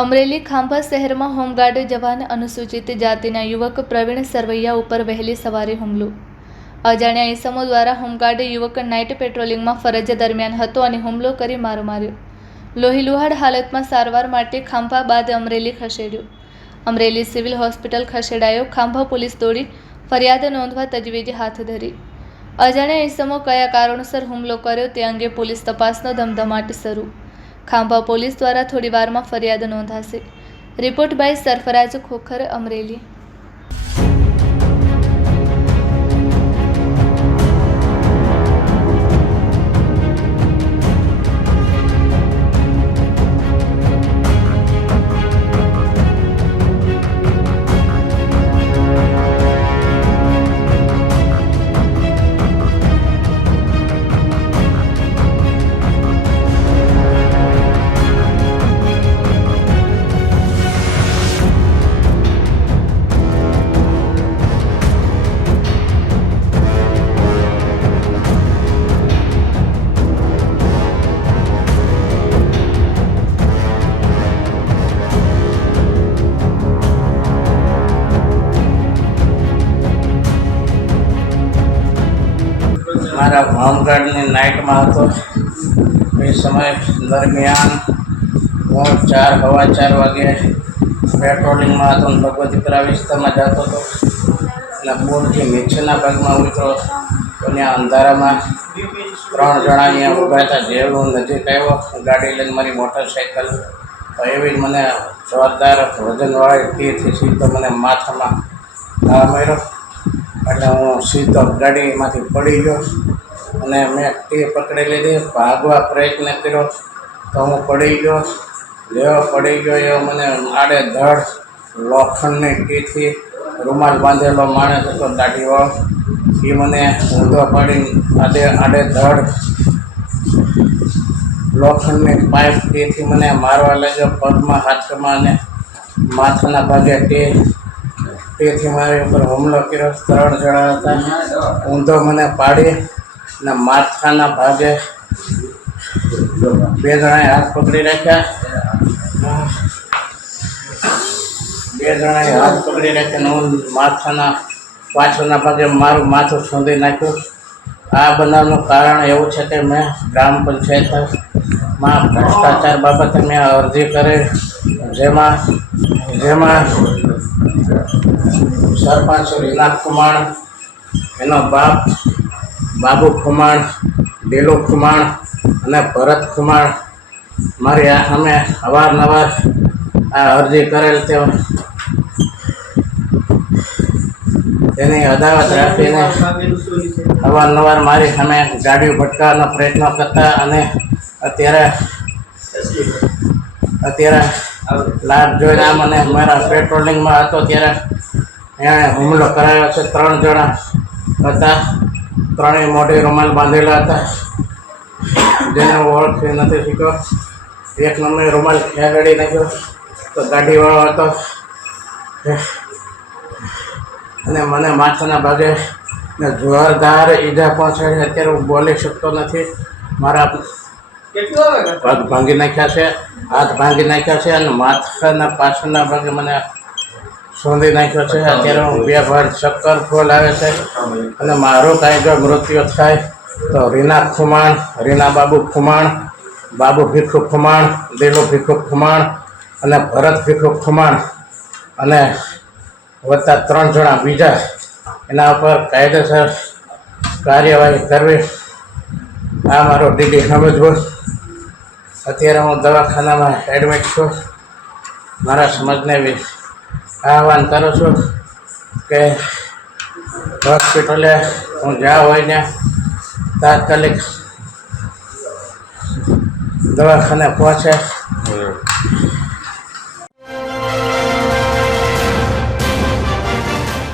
અમરેલી ખાંભા શહેરમાં હોમગાર્ડ જવાન અનુસૂચિત જાતિના યુવક પ્રવીણ સરવૈયા ઉપર વહેલી સવારે હુમલો. અજાણ્યા ઈસમો દ્વારા હોમગાર્ડ યુવક નાઇટ પેટ્રોલિંગમાં ફરજ દરમિયાન હતો અને હુમલો કરી માર માર્યો. લોહીલુહાણ હાલતમાં સારવાર માટે ખાંભા બાદ અમરેલી ખસેડ્યો. અમરેલી સિવિલ હોસ્પિટલ ખસેડાયો. ખાંભા પોલીસ દોડી ફરિયાદ નોંધવા તજવીજ હાથ ધરી. અજાણ્યા ઈસમો કયા કારણોસર હુમલો કર્યો તે અંગે પોલીસ તપાસનો ધમધમાટ શરૂ. ખાંભા પોલીસ દ્વારા થોડી વારમાં ફરિયાદ નોંધાશે. Report by Sarfaraz Khokhar, Amreli. મારા હોમગાર્ડની નાઇટમાં હતો. એ સમય દરમિયાન હું 4:15 વાગે પેટ્રોલિંગમાં હતો અને ભગવતીપુરા વિસ્તારમાં જતો હતો અને પુલથી નીચેના ભાગમાં ઉતરો તો ત્યાં અંધારામાં 3 જણા અહીંયા ઊભા હતા. જેવું નજીક આવ્યો ગાડી લઈને મારી મોટરસાઇકલ, તો એવી જ મને જોરદાર વજનવાળી તીરથી સીધો મને માથામાં ઘા માર્યો. એટલે હું સીધો ગાડીમાંથી પડી ગયો અને મેં ટી પકડી લીધી. ભાગવા પ્રયત્ન કર્યો તો હું પડી ગયો. જેવો પડી ગયો એવો મને આડેધડ લોખંડની ટીથી રૂમાલ બાંધેલો માણસ હતો દાઢીવાળો, એ મને ઊંધો પાડીને આડેધડ લોખંડની પાઇપ ટીથી મને મારવા લાગ્યો. પગમાં, હાથમાં અને માથાના ભાગે ટીથી મારી ઉપર હુમલો કર્યો. 3 જણા હતા. ઊંધો મને પાડી અને માથાના ભાગે 2 જણાએ હાથ પકડી રાખ્યા. 2 જણાએ હાથ પકડી રાખ્યા. હું માથાના પાછળના ભાગે મારું માથું છોંદી નાખ્યું. આ બનાવનું કારણ એવું છે કે મેં ગ્રામ પંચાયતમાં ભ્રષ્ટાચાર બાબતે મેં અરજી કરી, જેમાં સરપંચ રીના ખુમાણ, એનો બાપ બાબુ ખુમાણ, ડેલો ખુમાણ અને ભરત ખુમાણ મારી અમે અવારનવાર આ અરજી કરેલ તેની અદાવત રાખીને અવારનવાર મારી સામે ગાડીઓ ભટકાવવાનો પ્રયત્ન કરતા અને અત્યારે લાભ જોઈને મને મારા પેટ્રોલિંગમાં હતો ત્યારે એણે હુમલો કરાયો છે. 3 જણા હતા. 3 મોઢે રૂમાલ બાંધેલા હતા, જેને ઓળખી નથી શીખ્યો. એક નંબર રૂમાલ ખેગાડી નાખ્યો તો ગાડીવાળો હતો અને મને માથાના ભાગે જોરદાર ઈજા પહોંચાડી. અત્યારે હું બોલી શકતો નથી. મારા પગ ભાંગી નાખ્યા છે, હાથ ભાંગી નાખ્યા છે અને માથાના પાછળના ભાગે મને સોંધી નાખ્યો છે. અત્યારે હું 2 વાર ચક્કર ફોલ આવે છે અને મારું કાંઈ જો મૃત્યુ થાય તો રીના ખુમાણ, રીના બાબુ ખુમાણ, બાબુ ભીખુ ખુમાણ, દેલો ભીખુ ખુમાણ અને ભરત ભીખુ ખુમાણ અને વત્તા 3 જણા બીજા, એના ઉપર કાયદેસર કાર્યવાહી કરવી. આ મારો ડીડી સમજવો. અત્યારે હું દવાખાનામાં એડમિટ છું. મારા સમાજને બી આહવાન કરું છું કે હોસ્પિટલે હું જ્યાં હોય ત્યાં તાત્કાલિક દવાખાને પહોંચે